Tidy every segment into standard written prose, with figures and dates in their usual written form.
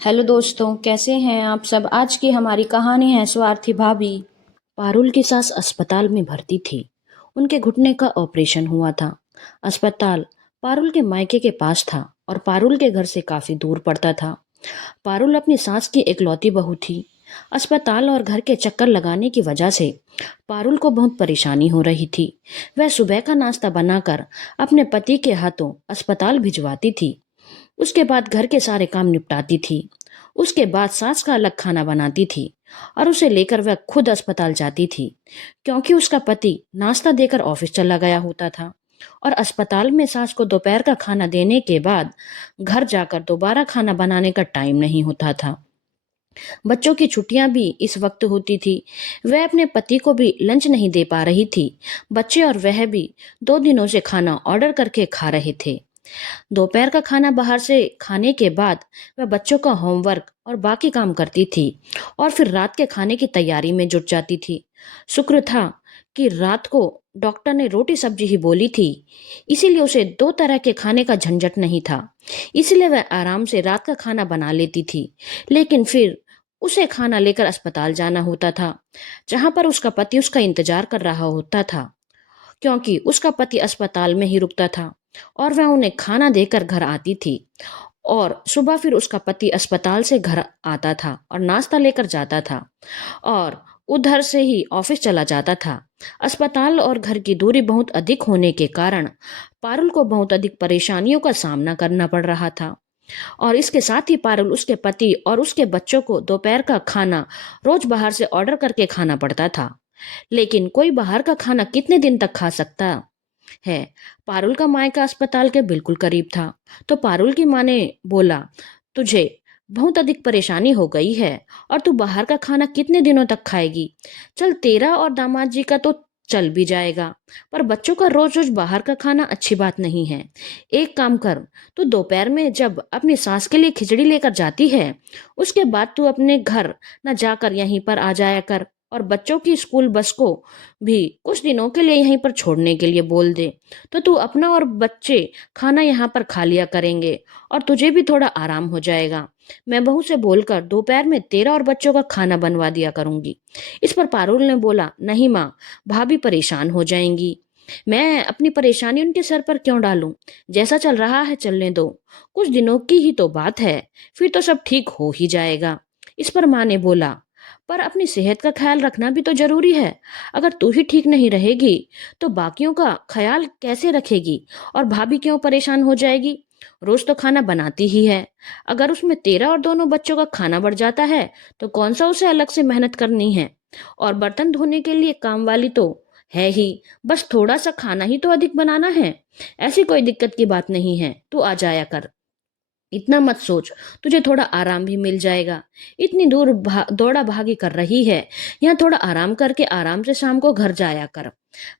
Hello दोस्तों, कैसे हैं आप सब। आज की हमारी कहानी है स्वार्थी भाभी। पारुल की सास अस्पताल में भर्ती थी। उनके घुटने का ऑपरेशन हुआ था। अस्पताल पारुल के मायके के पास था और पारुल के घर से काफी दूर पड़ता था। पारुल अपनी सास की इकलौती बहू थी। अस्पताल और घर के चक्कर लगाने की वजह से पारुल को बहुत परेशानी हो रही थी। वह सुबह का नाश्ता बनाकर अपने पति के हाथों अस्पताल भिजवाती थी। उसके बाद घर के सारे काम निपटाती थी। उसके बाद सास का अलग खाना बनाती थी और उसे लेकर वह खुद अस्पताल जाती थी, क्योंकि उसका पति नाश्ता देकर ऑफिस चला गया होता था और अस्पताल में सास को दोपहर का खाना देने के बाद घर जाकर दोबारा खाना बनाने का टाइम नहीं होता था। बच्चों की छुट्टियां भी इस वक्त होती थी। वह अपने पति को भी लंच नहीं दे पा रही थी। बच्चे और वह भी 2 दिनों से खाना ऑर्डर करके खा रहे थे। दोपहर का खाना बाहर से खाने के बाद वह बच्चों का होमवर्क और बाकी काम करती थी और फिर रात के खाने की तैयारी में जुट जाती थी। शुक्र था कि रात को डॉक्टर ने रोटी सब्जी ही बोली थी, इसीलिए उसे 2 तरह के खाने का झंझट नहीं था। इसलिए वह आराम से रात का खाना बना लेती थी। लेकिन फिर उसे खाना लेकर अस्पताल जाना होता था, जहां पर उसका पति उसका इंतजार कर रहा होता था, क्योंकि उसका पति अस्पताल में ही रुकता था और वह उन्हें खाना देकर घर आती थी। और सुबह फिर उसका पति अस्पताल से घर आता था और नाश्ता लेकर जाता था और उधर से ही ऑफिस चला जाता था। अस्पताल और घर की दूरी बहुत अधिक होने के कारण पारुल को बहुत अधिक परेशानियों का सामना करना पड़ रहा था। और इसके साथ ही पारुल उसके पति और उसके बच्चों को दोपहर का खाना रोज बाहर से ऑर्डर करके खाना पड़ता था। लेकिन कोई बाहर का खाना कितने दिन तक खा सकता है। पारुल का मायका अस्पताल के बिल्कुल करीब था। तो पारुल की माँ ने बोला, तुझे बहुत अधिक परेशानी हो गई है और तू बाहर का खाना कितने दिनों तक खाएगी। चल, तेरा और दामाद जी का तो चल भी जाएगा, पर बच्चों का रोज रोज बाहर का खाना अच्छी बात नहीं है। एक काम कर, तू दोपहर में जब अपनी सास के लिए खिचड़ी लेकर जाती है, उसके बाद तू अपने घर न जाकर यहीं पर आ जाया कर और बच्चों की स्कूल बस को भी कुछ दिनों के लिए यहीं पर छोड़ने के लिए बोल दे। तो तू अपना और बच्चे खाना यहाँ पर खा लिया करेंगे और तुझे भी थोड़ा आराम हो जाएगा। मैं बहू से बोलकर दोपहर में तेरा और बच्चों का खाना बनवा दिया करूंगी। इस पर पारुल ने बोला, नहीं माँ, भाभी परेशान हो जाएंगी। मैं अपनी परेशानी उनके सर पर क्यों डालूं। जैसा चल रहा है चलने दो। कुछ दिनों की ही तो बात है, फिर तो सब ठीक हो ही जाएगा। इस पर माँ ने बोला, पर अपनी सेहत का ख्याल रखना भी तो जरूरी है। अगर तू ही ठीक नहीं रहेगी तो बाकियों का ख्याल कैसे रखेगी और भाभी क्यों परेशान हो जाएगी। रोज तो खाना बनाती ही है। अगर उसमें तेरा और दोनों बच्चों का खाना बढ़ जाता है तो कौन सा उसे अलग से मेहनत करनी है। और बर्तन धोने के लिए काम वाली तो है ही, बस थोड़ा सा खाना ही तो अधिक बनाना है। ऐसी कोई दिक्कत की बात नहीं है, तू आ जाया कर। इतना मत सोच, तुझे थोड़ा आराम भी मिल जाएगा। इतनी दूर दौड़ा भागी कर रही है, यहाँ थोड़ा आराम करके आराम से शाम को घर जाया कर।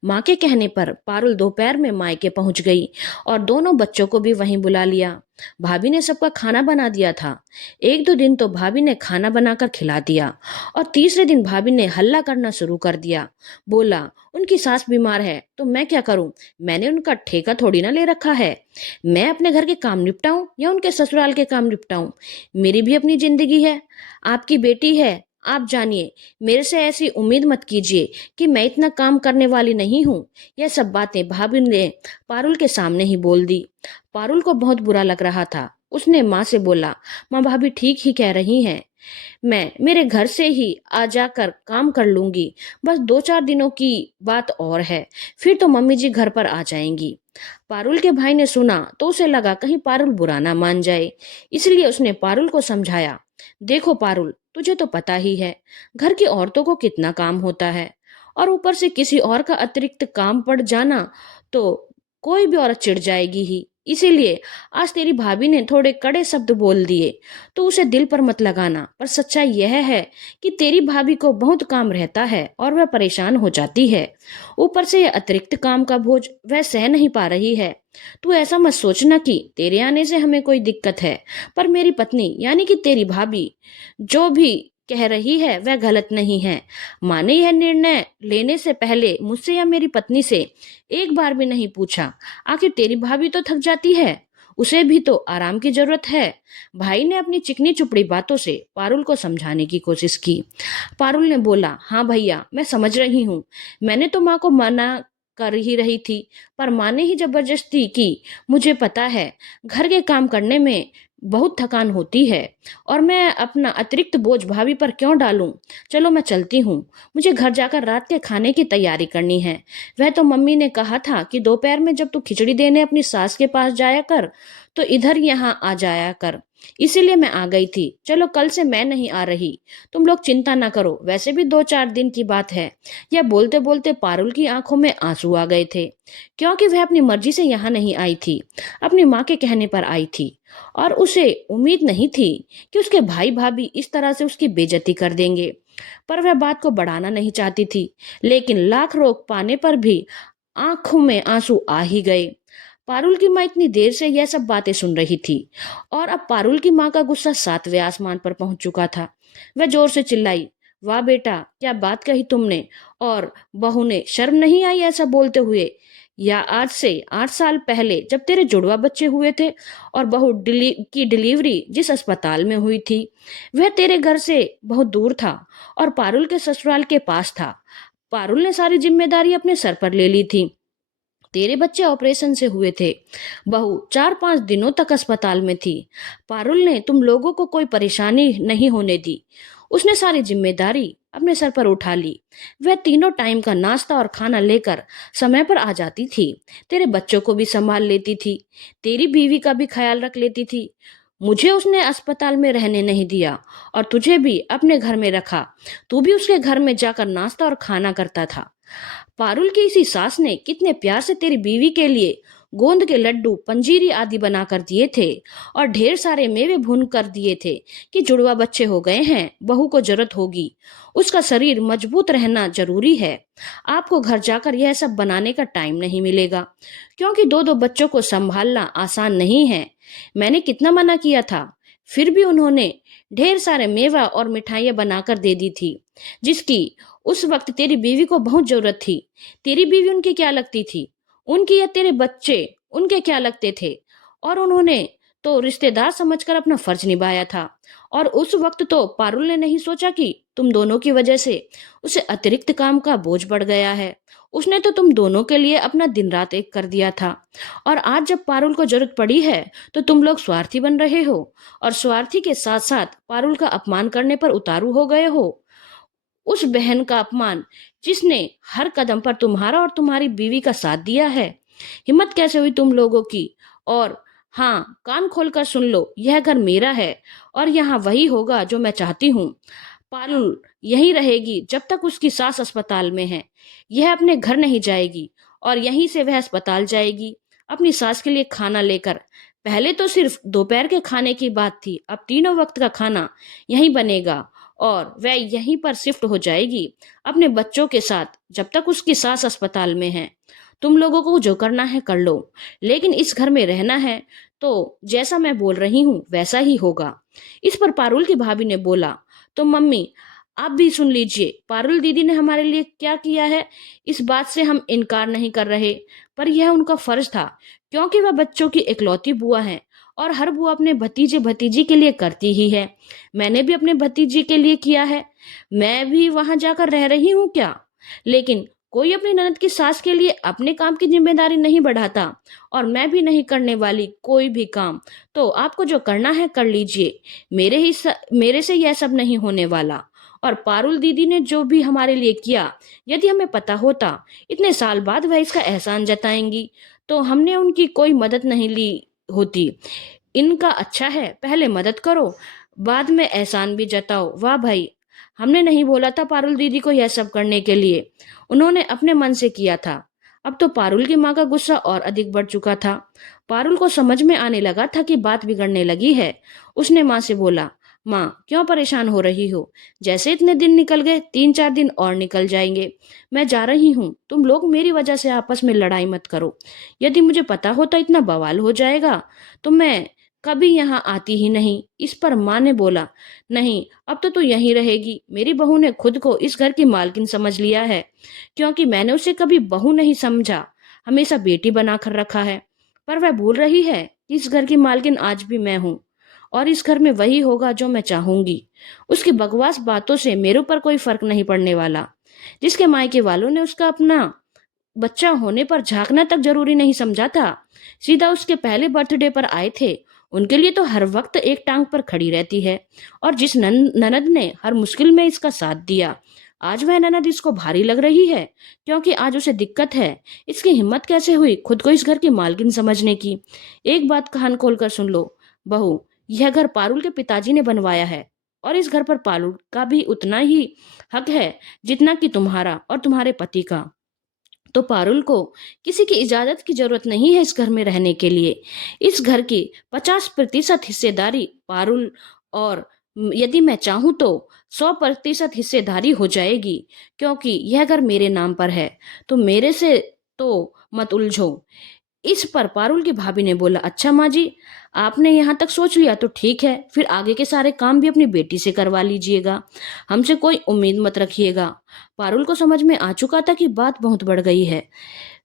माँ के कहने पर पारुल दोपहर में मायके पहुंच गई और दोनों बच्चों को भी वहीं बुला लिया। भाभी ने सबका खाना बना दिया था। 1-2 दिन तो भाभी ने खाना बनाकर खिला दिया और तीसरे दिन भाभी ने हल्ला करना शुरू कर दिया। बोला, उनकी सास बीमार है तो मैं क्या करूं। मैंने उनका ठेका थोड़ी ना ले रखा है। मैं अपने घर के काम निपटाऊं या उनके ससुराल के काम निपटाऊं। मेरी भी अपनी जिंदगी है। आपकी बेटी है, आप जानिए। मेरे से ऐसी उम्मीद मत कीजिए कि मैं इतना काम करने वाली नहीं हूँ। यह सब बातें भाभी ने पारुल के सामने ही बोल दी। पारुल को बहुत बुरा लग रहा था। उसने माँ से बोला, माँ, भाभी ठीक ही कह रही हैं। मैं मेरे घर से ही आ जाकर काम कर लूंगी। बस 2-4 दिनों की बात और है, फिर तो मम्मी जी घर पर आ जाएंगी। पारुल के भाई ने सुना तो उसे लगा कहीं पारुल बुरा ना मान जाए, इसलिए उसने पारुल को समझाया, देखो पारुल, तुझे तो पता ही है घर की औरतों को कितना काम होता है और ऊपर से किसी और का अतिरिक्त काम पड़ जाना तो कोई भी औरत चिढ़ जाएगी ही। इसीलिए आज तेरी भाभी ने थोड़े कड़े शब्द बोल दिए तो उसे दिल पर मत लगाना, पर सच्चाई यह है कि तेरी भाभी को बहुत काम रहता है और वह परेशान हो जाती है। ऊपर से यह अतिरिक्त काम का बोझ वह सह नहीं पा रही है। तू ऐसा मत सोचना कि तेरे आने से हमें कोई दिक्कत है, पर मेरी पत्नी यानी कि तेरी भाभी जो भी कह रही है वह गलत नहीं है। माँ ने यह निर्णय लेने से पहले मुझसे या मेरी पत्नी से एक बार भी नहीं पूछा। आखिर तेरी भाभी तो थक जाती है, उसे भी तो आराम की जरूरत है। भाई ने अपनी चिकनी चुपड़ी बातों से पारुल को समझाने की कोशिश की। पारुल ने बोला, हाँ भैया, मैं समझ रही हूँ। मैंने तो माँ को मना कर ही रही थी, पर माँ ने ही जबरदस्ती की। मुझे पता है घर के काम करने में बहुत थकान होती है, और मैं अपना अतिरिक्त बोझ भाभी पर क्यों डालूं। चलो मैं चलती हूँ, मुझे घर जाकर रात के खाने की तैयारी करनी है। वह तो मम्मी ने कहा था कि दोपहर में जब तू खिचड़ी देने अपनी सास के पास जाया कर तो इधर यहाँ आ जाया कर, इसीलिए मैं आ गई थी। चलो कल से मैं नहीं आ रही, तुम लोग चिंता ना करो, वैसे भी 2-4 दिन की बात है। यह बोलते बोलते पारुल की आंखों में आंसू आ गए थे, क्योंकि वह अपनी मर्जी से यहाँ नहीं आई थी, अपनी माँ के कहने पर आई थी। और उसे उम्मीद नहीं थी कि उसके भाई भाभी इस तरह से उसकी बेइज्जती कर देंगे। पर वह बात को बढ़ाना नहीं चाहती थी, लेकिन लाख रोक पाने पर भी आंखों में आंसू आ ही गए। पारुल की माँ इतनी देर से यह सब बातें सुन रही थी, और अब पारुल की माँ का गुस्सा 7वें आसमान पर पहुंच चुका था। वह जोर से चिल्लाई, वाह बेटा, क्या बात कही तुमने। और बहू ने शर्म नहीं आई ऐसा बोलते हुए। या आज से 8 साल पहले जब तेरे जुड़वा बच्चे हुए थे और बहू की डिलीवरी जिस अस्पताल में हुई थी, वह तेरे घर से बहुत दूर था और पारुल के ससुराल के पास था। पारुल ने सारी जिम्मेदारी अपने सर पर ले ली थी। तेरे बच्चे ऑपरेशन से हुए थे, बहू 4-5 दिनों तक अस्पताल में थी। पारुल ने तुम लोगों को कोई परेशानी नहीं होने दी। उसने सारी जिम्मेदारी अपने सर पर उठा ली। वह तीनों टाइम का नाश्ता और खाना लेकर समय पर आ जाती थी। तेरे बच्चों को भी संभाल लेती थी, तेरी बीवी का भी ख्याल रख लेती थी। मुझे उसने अस्पताल में रहने नहीं दिया और तुझे भी अपने घर में रखा। तू भी उसके घर में जाकर नाश्ता और खाना करता था। पारुल की इसी सास ने कितने प्यार से तेरी बीवी के लिए गोंद के लड्डू, पंजीरी आदि बनाकर दिए थे, और ढेर सारे मेवे भून कर दिए थे कि जुड़वा बच्चे हो गए हैं, बहू को जरूरत होगी, उसका शरीर मजबूत रहना जरूरी है। आपको घर जाकर यह सब बनाने का टाइम नहीं मिलेगा, क्योंकि 2-2 बच्चों को संभालना आसान नहीं है। मैंने कितना मना किया था, फिर भी उन्होंने ढेर सारे मेवा और मिठाइयाँ बनाकर दे दी थी, जिसकी उस वक्त तेरी बीवी को बहुत जरूरत थी। तेरी बीवी उनकी क्या लगती थी, उनकी या तेरे बच्चे उनके क्या लगते थे। और उन्होंने तो रिश्तेदार समझकर अपना फर्ज निभाया था। और उस वक्त तो पारुल ने नहीं सोचा कि तुम दोनों की वजह से उसे अतिरिक्त काम का बोझ बढ़ गया है। उसने तो तुम दोनों के लिए अपना दिन रात एक कर दिया था, और आज जब पारुल को जरूरत पड़ी है तो तुम लोग स्वार्थी बन रहे हो, और स्वार्थी के साथ साथ पारुल का अपमान करने पर उतारू हो गए हो। उस बहन का अपमान जिसने हर कदम पर तुम्हारा और तुम्हारी बीवी का साथ दिया है। हिम्मत कैसे हुई तुम लोगों की। और हाँ, कान खोलकर सुन लो, यह घर मेरा है और यहाँ वही होगा जो मैं चाहती हूँ। पारुल यहीं रहेगी जब तक उसकी सास अस्पताल में है। यह अपने घर नहीं जाएगी, और यहीं से वह अस्पताल जाएगी अपनी सास के लिए खाना लेकर। पहले तो सिर्फ दोपहर के खाने की बात थी, अब तीनों वक्त का खाना यहीं बनेगा, और वह यहीं पर शिफ्ट हो जाएगी अपने बच्चों के साथ जब तक उसकी सास अस्पताल में है। तुम लोगों को जो करना है कर लो, लेकिन इस घर में रहना है तो जैसा मैं बोल रही हूँ वैसा ही होगा। इस पर पारुल की भाभी ने बोला, तो मम्मी आप भी सुन लीजिए, पारुल दीदी ने हमारे लिए क्या किया है, इस बात से हम इनकार नहीं कर रहे, पर यह उनका फर्ज था, क्योंकि वह बच्चों की इकलौती बुआ है, और हर बुआ अपने भतीजे भतीजी के लिए करती ही है। मैंने भी अपने भतीजे के लिए किया है, मैं भी वहां जाकर रह रही हूँ क्या। लेकिन कोई अपनी ननद की सास के लिए अपने काम की जिम्मेदारी नहीं बढ़ाता, और मैं भी नहीं करने वाली कोई भी काम। तो आपको जो करना है कर लीजिए, मेरे से यह सब नहीं होने वाला। और पारुल दीदी ने जो भी हमारे लिए किया, यदि हमें पता होता इतने साल बाद वह इसका एहसान जताएंगी, तो हमने उनकी कोई मदद नहीं ली होती। इनका अच्छा है पहले मदद करो, बाद में एहसान भी जताओ। वाह भाई, हमने नहीं बोला था पारुल दीदी को यह सब करने के लिए, उन्होंने अपने मन से किया था। अब तो पारुल की माँ का गुस्सा और अधिक बढ़ चुका था। पारुल को समझ में आने लगा था कि बात बिगड़ने लगी है। उसने माँ से बोला, माँ क्यों परेशान हो रही हो, जैसे इतने दिन निकल गए 3-4 दिन और निकल जाएंगे। मैं जा रही हूँ, तुम लोग मेरी वजह से आपस में लड़ाई मत करो। यदि मुझे पता होता इतना बवाल हो जाएगा तो मैं कभी यहाँ आती ही नहीं। इस पर माँ ने बोला, नहीं अब तो तू यहीं रहेगी। मेरी बहू ने खुद को इस घर की मालकिन समझ लिया है, क्योंकि मैंने उसे कभी बहू नहीं समझा, हमेशा बेटी बनाकर रखा है। पर वह भूल रही है इस घर की मालकिन आज भी मैं हूँ और इस घर में वही होगा जो मैं चाहूंगी। उसकी बकवास बातों से मेरे ऊपर कोई फर्क नहीं पड़ने वाला। जिसके मायके वालों ने उसका अपना बच्चा होने पर झांकना तक जरूरी नहीं समझा था, सीधा उसके पहले बर्थडे पर आए थे। उनके लिए तो हर वक्त एक टांग पर खड़ी रहती है। और जिस ननद ने हर मुश्किल में इसका साथ दिया, आज वह ननद इसको भारी लग रही है, क्योंकि आज उसे दिक्कत है। इसकी हिम्मत कैसे हुई खुद को इस घर की मालकिन समझने की। एक बात कान खोलकर सुन लो बहू, यह घर पारुल के पिताजी ने बनवाया है और इस घर पर पारुल का भी उतना ही हक है जितना कि तुम्हारा और तुम्हारे पति का। तो पारुल को किसी की इजाजत की जरूरत नहीं है इस घर में रहने के लिए। इस घर की 50% हिस्सेदारी पारुल, और यदि मैं चाहूं तो 100% हिस्सेदारी हो जाएगी, क्योंकि यह घर मेरे नाम पर है। तो मेरे से तो मत उलझो। इस पर पारुल की भाभी ने बोला, अच्छा माँ जी, आपने यहाँ तक सोच लिया तो ठीक है, फिर आगे के सारे काम भी अपनी बेटी से करवा लीजिएगा, हमसे कोई उम्मीद मत रखिएगा। पारुल को समझ में आ चुका था कि बात बहुत बढ़ गई है।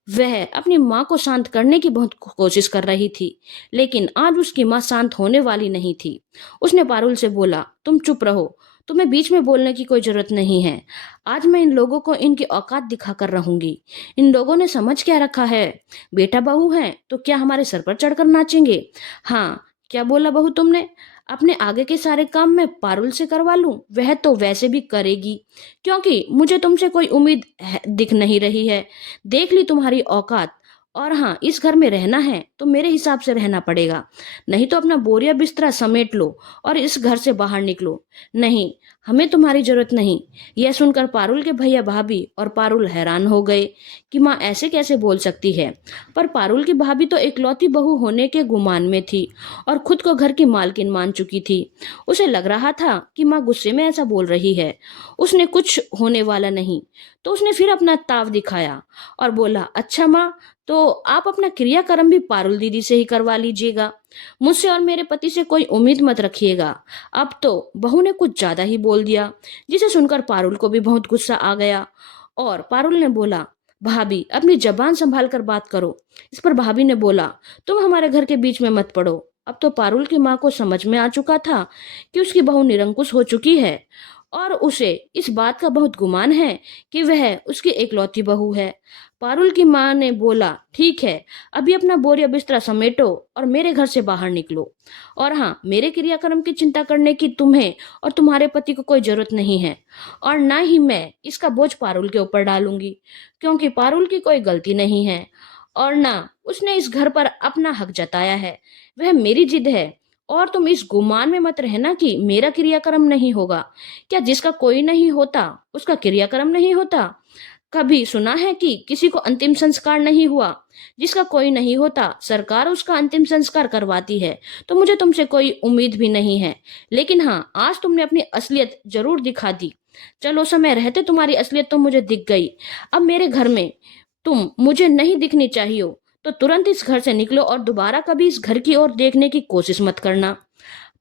वह अपनी माँ को शांत करने की बहुत कोशिश कर रही थी, लेकिन आज उसकी माँ शांत होने वाली नहीं थी। उसने पारुल से बोला, तुम चुप रहो, तुम्हें बीच में बोलने की कोई जरूरत नहीं है। आज मैं इन लोगों को इनकी औकात दिखाकर रहूंगी। इन लोगों ने समझ क्या रखा है, बेटा बहू है तो क्या हमारे सर पर चढ़कर नाचेंगे। हाँ, क्या बोला बहू तुमने? अपने आगे के सारे काम मैं पारुल से करवा लूं? वह तो वैसे भी करेगी, क्योंकि मुझे तुमसे कोई उम्मीद दिख नहीं रही है। देख ली तुम्हारी औकात। और हाँ, इस घर में रहना है तो मेरे हिसाब से रहना पड़ेगा, नहीं तो अपना बोरिया बिस्तरा समेट लो और इस घर से बाहर निकलो। नहीं, हमें तुम्हारी जरूरत नहीं। यह सुनकर पारुल के भैया भाभी और पारुल हैरान हो गए कि माँ ऐसे कैसे बोल सकती है। पर पारुल की भाभी तो इकलौती बहू होने के गुमान में थी और खुद को घर की मालकिन मान चुकी थी। उसे लग रहा था कि माँ गुस्से में ऐसा बोल रही है, उसने कुछ होने वाला नहीं। तो उसने फिर अपना ताव दिखाया और बोला, अच्छा माँ, तो आप अपना क्रियाक्रम भी पारुल दीदी से ही करवा लीजिएगा, मुझसे और मेरे पति से कोई उम्मीद मत रखिएगा। अब तो बहू ने कुछ ज्यादा ही बोल दिया, जिसे सुनकर पारुल को भी बहुत गुस्सा आ गया। और पारुल ने बोला, भाभी अपनी जबान संभाल कर बात करो। इस पर भाभी ने बोला, तुम हमारे घर के बीच में मत पड़ो। अब तो पारुल की माँ को समझ में आ चुका था कि उसकी बहू निरंकुश हो चुकी है और उसे इस बात का बहुत गुमान है कि वह उसकी एकलौती बहू है। पारुल की माँ ने बोला, ठीक है, अभी अपना बोरिया बिस्तरा समेटो और मेरे घर से बाहर निकलो। और हाँ, मेरे क्रियाक्रम की चिंता करने की तुम्हें और तुम्हारे पति को कोई जरूरत नहीं है, और ना ही मैं इसका बोझ पारुल के ऊपर डालूंगी, क्योंकि पारुल की कोई गलती नहीं है और ना उसने इस घर पर अपना हक जताया है। वह मेरी जिद है। और तुम इस गुमान में मत रहना कि मेरा क्रियाक्रम नहीं होगा। क्या जिसका कोई नहीं होता उसका क्रियाक्रम नहीं होता? कभी सुना है कि किसी को अंतिम संस्कार नहीं हुआ? जिसका कोई नहीं होता सरकार उसका अंतिम संस्कार करवाती है। तो मुझे तुमसे कोई उम्मीद भी नहीं है, लेकिन हाँ, आज तुमने अपनी असलियत जरूर दिखा दी। चलो, समय रहते तुम्हारी असलियत तो मुझे दिख गई। अब मेरे घर में तुम मुझे नहीं दिखनी चाहिए हो तो तुरंत इस घर से निकलो और दोबारा कभी इस घर की ओर देखने की कोशिश मत करना।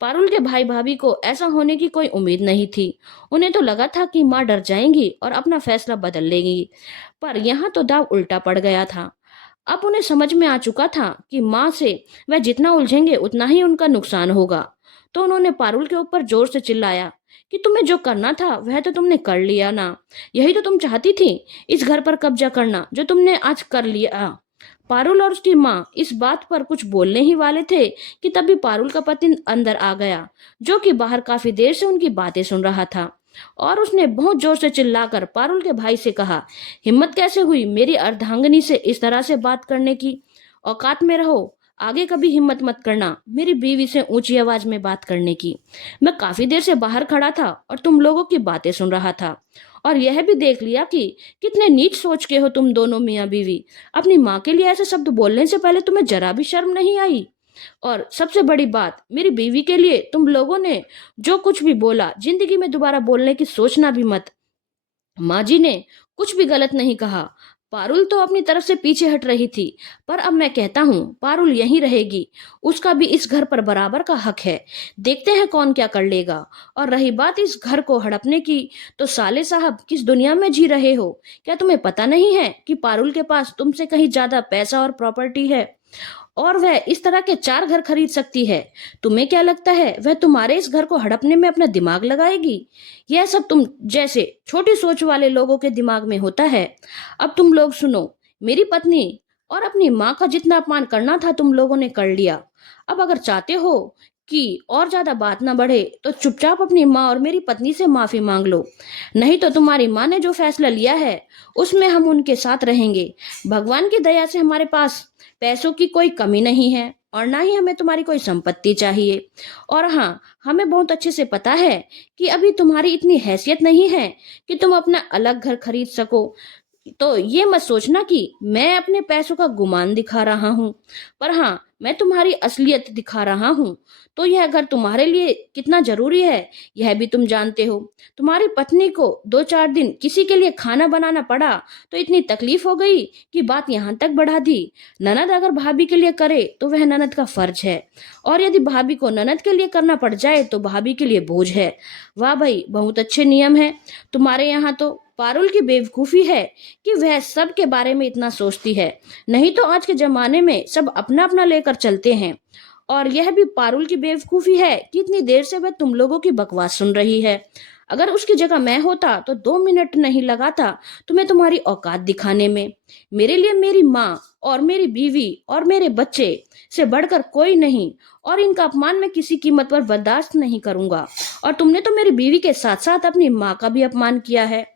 पारुल के भाई भाभी को ऐसा होने की कोई उम्मीद नहीं थी। उन्हें तो लगा था कि माँ डर जाएंगी और अपना फैसला बदल लेंगी, पर यहाँ तो दाव उल्टा पड़ गया था। अब उन्हें समझ में आ चुका था कि माँ से वह जितना उलझेंगे उतना ही उनका नुकसान होगा। तो उन्होंने पारुल के ऊपर जोर से चिल्लाया कि तुम्हें जो करना था वह तो तुमने कर लिया ना। यही तो तुम चाहती थी, इस घर पर कब्जा करना, जो तुमने आज कर लिया। पारुल और उसकी माँ इस बात पर कुछ बोलने ही वाले थे कि तभी पारुल का पति अंदर आ गया, जो कि बाहर काफी देर से उनकी बातें सुन रहा था। और उसने बहुत जोर से चिल्लाकर पारुल के भाई से कहा, हिम्मत कैसे हुई मेरी अर्धांगिनी से इस तरह से बात करने की? औकात में रहो, आगे कभी हिम्मत मत करना मेरी बीवी से ऊंची आवाज में बात करने की। मैं काफी देर से बाहर खड़ा था और तुम लोगों की बातें सुन रहा था, और यह भी देख लिया कि कितने नीच सोच के हो तुम दोनों मियाँ बीवी। अपनी माँ के लिए ऐसे शब्द बोलने से पहले तुम्हें जरा भी शर्म नहीं आई? और सबसे बड़ी बात, मेरी बीवी के लिए तुम लोगों ने जो कुछ भी बोला, जिंदगी में दोबारा बोलने की सोचना भी मत। माँ जी ने कुछ भी गलत नहीं कहा। पारुल तो अपनी तरफ से पीछे हट रही थी, पर अब मैं कहता हूँ पारुल यहीं रहेगी। उसका भी इस घर पर बराबर का हक है। देखते हैं कौन क्या कर लेगा। और रही बात इस घर को हड़पने की, तो साले साहब किस दुनिया में जी रहे हो? क्या तुम्हें पता नहीं है कि पारुल के पास तुमसे कहीं ज्यादा पैसा और प्रॉपर्टी है? और वह इस तरह के 4 घर खरीद सकती है। तुम्हें क्या लगता है वह तुम्हारे इस घर को हड़पने में अपना दिमाग लगाएगी? यह सब तुम जैसे छोटी सोच वाले लोगों के दिमाग में होता है। अब तुम लोग सुनो, मेरी पत्नी और अपनी माँ का जितना अपमान करना था तुम लोगों ने कर लिया। अब अगर चाहते हो कि और ज्यादा बात ना बढ़े तो चुपचाप अपनी माँ और मेरी पत्नी से माफी मांग लो, नहीं तो तुम्हारी माँ ने जो फैसला लिया है उसमें हम उनके साथ रहेंगे। भगवान की दया से हमारे पास पैसों की कोई कमी नहीं है और ना ही हमें तुम्हारी कोई संपत्ति चाहिए। और हाँ, हमें बहुत अच्छे से पता है कि अभी तुम्हारी इतनी हैसियत नहीं है कि तुम अपना अलग घर खरीद सको। तो ये मत सोचना कि मैं अपने पैसों का गुमान दिखा रहा हूँ, पर हाँ, मैं तुम्हारी असलियत दिखा रहा हूँ। तो यह घर तुम्हारे लिए कितना जरूरी है यह भी तुम जानते हो। तुम्हारी पत्नी को 2-4 दिन किसी के लिए खाना बनाना पड़ा तो इतनी तकलीफ हो गई कि बात यहाँ तक बढ़ा दी। ननद अगर भाभी के लिए करे तो वह ननद का फर्ज है, और यदि भाभी को ननद के लिए करना पड़ जाए तो भाभी के लिए बोझ है। वाह भाई, बहुत अच्छे नियम है तुम्हारे यहाँ तो। पारुल की बेवकूफी है कि वह सब के बारे में इतना सोचती है, नहीं तो आज के जमाने में सब अपना अपना लेकर चलते हैं। और यह भी पारुल की बेवकूफी है कि इतनी देर से वह तुम लोगों की बकवास सुन रही है। अगर उसकी जगह मैं होता तो 2 मिनट नहीं लगाता तुम्हें तुम्हारी औकात दिखाने में। मेरे लिए मेरी माँ और मेरी बीवी और मेरे बच्चे से बढ़कर कोई नहीं, और इनका अपमान मैं किसी कीमत पर बर्दाश्त नहीं करूंगा। और तुमने तो मेरी बीवी के साथ साथ अपनी माँ का भी अपमान किया है।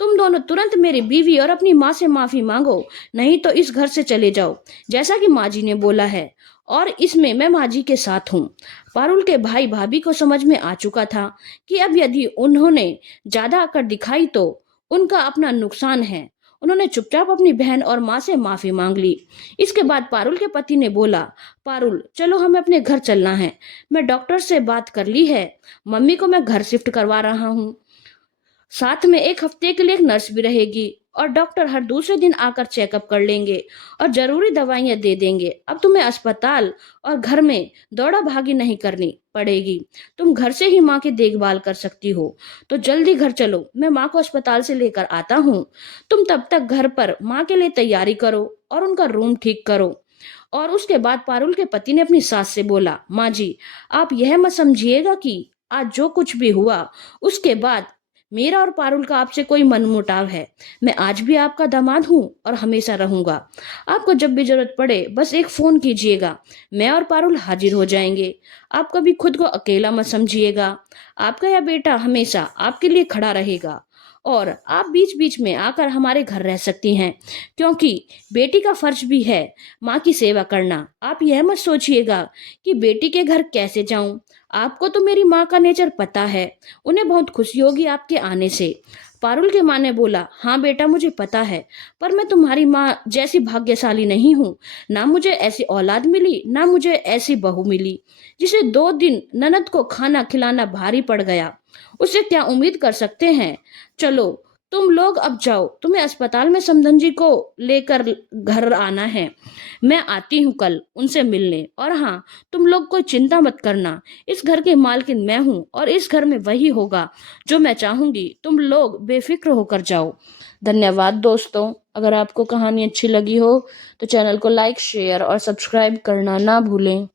तुम दोनों तुरंत मेरी बीवी और अपनी माँ से माफी मांगो, नहीं तो इस घर से चले जाओ जैसा कि माँ जी ने बोला है। और इसमें मैं माँ जी के साथ हूँ। पारुल के भाई भाभी को समझ में आ चुका था कि अब यदि उन्होंने ज्यादा आकर दिखाई तो उनका अपना नुकसान है। उन्होंने चुपचाप अपनी बहन और माँ से माफी मांग ली। इसके बाद पारुल के पति ने बोला, पारुल चलो हमें अपने घर चलना है। मैं डॉक्टर से बात कर ली है, मम्मी को मैं घर शिफ्ट करवा रहा हूँ। साथ में 1 हफ्ते के लिए एक नर्स भी रहेगी और डॉक्टर हर दूसरे दिन आकर चेकअप कर लेंगे और जरूरी दवाइयां दे देंगे। अब तुम्हें अस्पताल और घर में दौड़ा भागी नहीं करनी पड़ेगी। तुम घर से ही माँ की देखभाल कर सकती हो। तो जल्दी घर चलो, मैं माँ को अस्पताल से लेकर आता हूँ। तुम तब तक घर पर माँ के लिए तैयारी करो और उनका रूम ठीक करो। और उसके बाद पारुल के पति ने अपनी सास से बोला, माँ जी, आप यह मत समझिएगा कि आज जो कुछ भी हुआ उसके बाद मेरा और पारुल का आपसे कोई मनमुटाव है। मैं आज भी आपका दामाद हूँ और हमेशा रहूंगा। आपको जब भी जरूरत पड़े बस एक फोन कीजिएगा, मैं और पारुल हाजिर हो जाएंगे। आप कभी खुद को अकेला मत समझिएगा। आपका यह बेटा हमेशा आपके लिए खड़ा रहेगा और आप बीच बीच में आकर हमारे घर रह सकती हैं, क्योंकि बेटी का फर्ज भी है माँ की सेवा करना। आप यह मत सोचिएगा कि बेटी के घर कैसे जाऊं। आपको तो मेरी माँ का नेचर पता है, उन्हें बहुत खुशी होगी आपके आने से। पारुल की माँ ने बोला, हाँ बेटा मुझे पता है, पर मैं तुम्हारी माँ जैसी भाग्यशाली नहीं हूँ। ना मुझे ऐसी औलाद मिली, ना मुझे ऐसी बहू मिली जिसे 2 दिन ननद को खाना खिलाना भारी पड़ गया। उससे क्या उम्मीद कर सकते हैं। चलो तुम लोग अब जाओ, तुम्हें अस्पताल में समधन जी को लेकर घर आना है। मैं आती हूँ कल उनसे मिलने। और हाँ, तुम लोग कोई चिंता मत करना, इस घर की मालकिन मैं हूँ और इस घर में वही होगा जो मैं चाहूंगी। तुम लोग बेफिक्र होकर जाओ। धन्यवाद दोस्तों। अगर आपको कहानी अच्छी लगी हो तो चैनल को लाइक, शेयर और सब्सक्राइब करना ना भूलें।